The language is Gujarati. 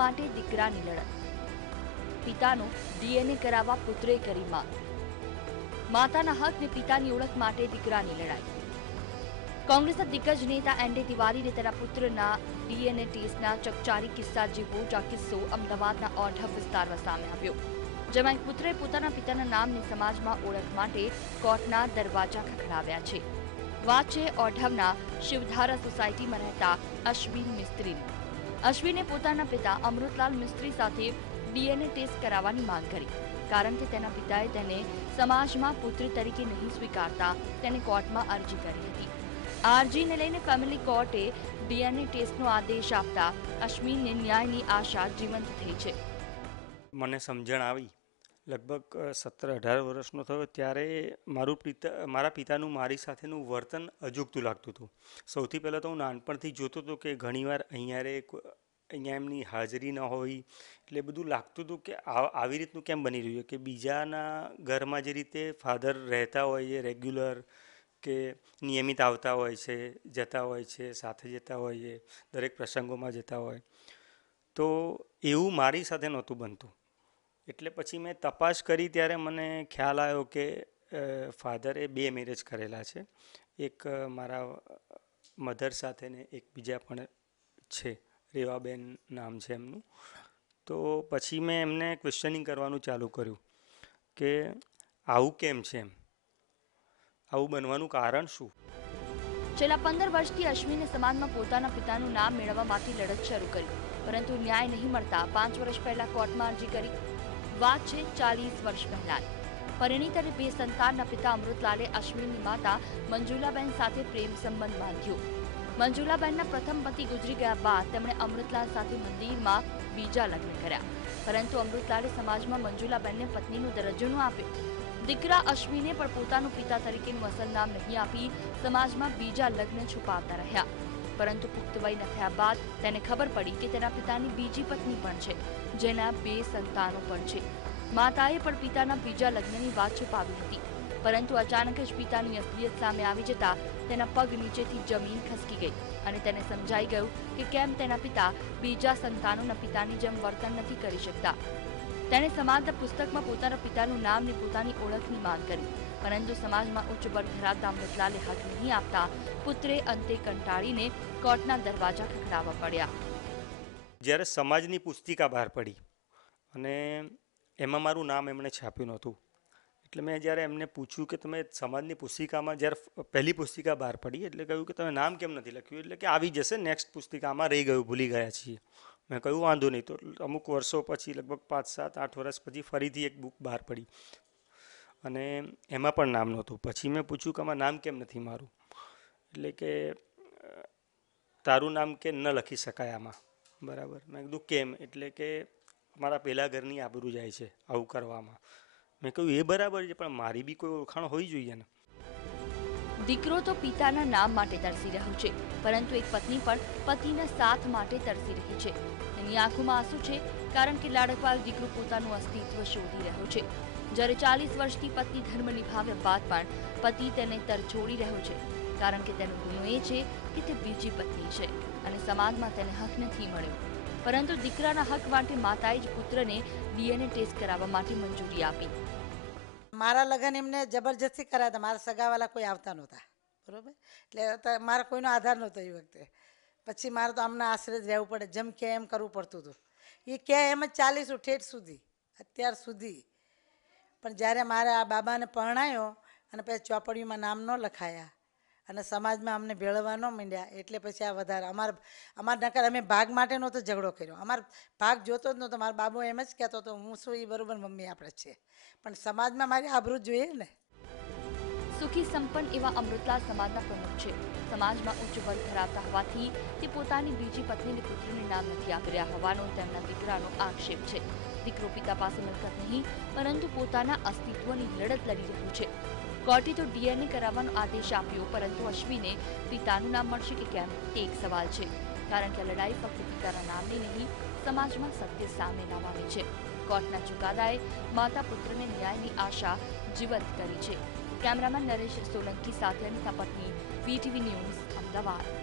માટે દીકરાની લડત. પિતાનો ડીએનએ કરાવવા પુત્રે કરી માંગ માતાના હક ને પિતાની ઓળખ માટે દીકરાની લડાઈ. કોંગ્રેસના દિગ્ગજ નેતા એનડી તિવારીને તેના પુત્રના ડીએનએ ટેસ્ટના ચકચારી કિસ્સા જેવો જ આ કિસ્સો અમદાવાદના ઓઢવ વિસ્તારમાં સામે આવ્યો, જેમાં એક પુત્રે પોતાના પિતાના નામની સમાજમાં ઓળખ માટે કોર્ટના દરવાજા ખખડાવ્યા છે. વાત છે ઓઢવના શિવધારા સોસાયટીમાં રહેતા અશ્વિન મિસ્ત્રીની. અશ્વિને પોતાના પિતા અમૃતલાલ મિસ્ત્રી સાથે ડીએનએ ટેસ્ટ કરાવવાની માંગ કરી, કારણ કે તેના પિતાએ તેને સમાજમાં પુત્રી તરીકે નહીં સ્વીકારતા તેને કોર્ટમાં અરજી કરી હતી. આ અરજીને લઈને ફેમિલી કોર્ટે ડીએનએ ટેસ્ટનો આદેશ આપતા અશ્વિનને ન્યાયની આશા જીવંત થઈ છે. મને સમજણ આવી. લગભગ સત્તર અઢાર વર્ષનો થયો ત્યારે મારું પિતા, મારા પિતાનું મારી સાથેનું વર્તન અજુગતું લાગતું હતું. સૌથી પહેલાં તો હું નાનપણથી જોતો હતો કે ઘણીવાર અહીંયા અહીંયા એમની હાજરી ન હોય, એટલે બધું લાગતું હતું કે આવી રીતનું કેમ બની રહ્યું કે બીજાના ઘરમાં જે રીતે ફાધર રહેતા હોય છે, રેગ્યુલર કે નિયમિત આવતા હોય છે, જતા હોય છે, સાથે જતા હોય દરેક પ્રસંગોમાં જતા હોય, તો એવું મારી સાથે નહોતું બનતું. એટલે પછી મેં તપાસ કરી ત્યારે મને ખ્યાલ આવ્યો કે ફાધરે બે મેરેજ કરેલા છે. એક મારા મધર સાથે ને એક બીજા પણ છે. રેવાબેન નામ છે એમનું. તો પછી મેં એમને ક્વેશ્ચનિંગ કરવાનું ચાલુ કર્યું કે આવું કેમ છે એમ? આવું બનવાનું કારણ શું? છેલ્લા પંદર વર્ષથી અશ્વિને સમાજમાં પોતાના પિતાનું નામ મેળવવા માટે લડત શરૂ કરી, પરંતુ ન્યાય નહીં મળતા પાંચ વર્ષ પહેલા કોર્ટમાં અરજી કરી. વાત છે ચાલીસ વર્ષ પહેલા પરિણીત અને બે સંતાનના પિતા અમૃતલાલે અશ્વિનની માતા મંજુલાબેન સાથે પ્રેમ સંબંધ બાંધ્યો. મંજુલાબેનના પ્રથમ પતિ ગુજરી ગયા બાદ તેમણે અમૃતલાલ સાથે મંદિરમાં બીજા લગ્ન કર્યા. પરંતુ અમૃતલાલે સમાજમાં મંજુલાબેનને પત્નીનો દરજ્જો ન આપ્યો. દીકરા અશ્વિને પણ પોતાનું પિતા તરીકેનું અસલ નામ નહીં આપી સમાજમાં બીજા લગ્ન છુપાવતા રહ્યા. પરંતુ પુખ્ત વયના થયા બાદ તેને ખબર પડી કે તેના પિતાની બીજી પત્ની પણ છે, જેના બે સંતાનો પણ છે. માતાએ પણ પિતાના બીજા લગ્નની વાત છુપાવી હતી. પરંતુ અચાનક જ પિતાની અસલિયત સામે આવી જતા તેના પગ નીચેથી જમીન ખસકી ગઈ અને તેને સમજાઈ ગયું કે કેમ તેના પિતા બીજા સંતાનોના પિતાની જેમ વર્તન નથી કરી શકતા. તેણે સમાજના પુસ્તકમાં પોતાના પિતાનું નામ ને પોતાની ઓળખની માંગ કરી, પરંતુ સમાજમાં ઉચ્ચ વર્ગ ધરાવતા અમૃતલાલે હક નહીં આપતા પુત્રે અંતે કંટાળીને કોર્ટના દરવાજા ખખડાવવા પડ્યા. જ્યારે સમાજની પુસ્તિકા બહાર પડી અને એમાં મારું નામ એમણે છાપ્યું નહોતું એટલે મેં જ્યારે એમને પૂછ્યું કે તમે સમાજની પુસ્તિકામાં, જ્યારે પહેલી પુસ્તિકા બહાર પડી એટલે કહ્યું કે તમે નામ કેમ નથી લખ્યું? એટલે કે આવી જશે નેક્સ્ટ પુસ્તિકામાં રહી ગયું, ભૂલી ગયા છીએ. મેં કહ્યું, વાંધો નહીં. તો અમુક વર્ષો પછી, લગભગ પાંચ, સાત, આઠ વર્ષ પછી ફરીથી એક બુક બહાર પડી. અને એમાં પણ નામ નહોતું. પછી મેં પૂછ્યું કે આમાં નામ કેમ નથી મારું? એટલે કે તારું નામ કે ન લખી શકાય આમાં. બરાબર. મેં કીધું, કેમ? એટલે કે, મારા પહેલાં ઘરની આબરૂ જાય છે, આવું કરવામાં. મેં કહ્યું, એ બરાબર છે, પણ મારી બી કોઈ ઓળખાણ હોવી જોઈએ ને. દીકરો તો પિતાના નામ માટે તરસી રહ્યો છે, પરંતુ એક પત્ની પણ પતિના સાથ માટે તરસી રહી છે. તેની આંખોમાં આંસુ છે, કારણ કે લાડકવાલ દીકરો પોતાનું અસ્તિત્વ શોધી રહ્યો છે. જ્યારે ચાલીસ વર્ષથી પત્ની ધર્મ નિભાવ્યા બાદ પણ પતિ તેને તરછોડી રહ્યો છે, કારણ કે તેનો ગુનો એ છે કે તે બીજી પત્ની છે અને સમાજમાં તેને હક નથી મળ્યો. પરંતુ દીકરાના હક માટે માતાએ જ પુત્રને ડીએનએ ટેસ્ટ કરાવવા માટે મંજૂરી આપી. મારા લગ્ન એમને જબરજસ્તી કરાયા હતા. મારા સગાવાલા કોઈ આવતા નહોતા. બરોબર? એટલે મારા કોઈનો આધાર નહોતો એ વખતે. પછી મારે તો આમના આશરે જ રહેવું પડે. જેમ કે એમ કરવું પડતું હતું. એ કે એમ જ ચાલીશું ઠેઠ સુધી. અત્યાર સુધી. પણ જ્યારે મારે આ બાબાને પરણાયો અને પછી ચોપડીમાં નામ ન લખાયા અને સમાજમાં અમને ભેળવા ન માંડ્યા, એટલે પછી આ વધારે. અમારે અમારે નકર અમે ભાગ માટે નહોતો ઝઘડો કર્યો. અમારો ભાગ જોતો જ નહોતો. મારા બાબુ એમ જ કહેતો હતો, હું શું એ બરાબર મમ્મી આપણે છે. પણ સમાજમાં મારી આબરૂ જોઈએ ને. સુખી સંપન્ન એવા અમૃતલાલ સમાજના પ્રમુખ છે. સમાજમાં ઉચ્ચ વર્ગ ધરાવતા હોવાથી તે પોતાની બીજી પત્નીને પુત્રને નામ નથી આપી રહ્યા હોવાનો તેમના દીકરાનો આક્ષેપ છે. દીકરો પિતા પાસે મિલકત નહીં, પરંતુ પોતાના અસ્તિત્વની લડત લડી રહ્યું છે. કોર્ટે તો ડીએનએ કરાવવાનો આદેશ આપ્યો, પરંતુ અશ્વિને પિતાનું નામ મળશે કે કેમ, તે એક સવાલ છે. કારણ કે લડાઈ ફક્ત પિતાના નામની નહીં, સમાજમાં સત્ય સામે લાવવાની છે. કોર્ટના ચુકાદાએ માતા પુત્રને ન્યાયની આશા જીવંત કરી છે. કેમેરામેન નરેશ સોલંકી સાથે અમિતા પત્ની, વીટીવી ન્યૂઝ, અમદાવાદ.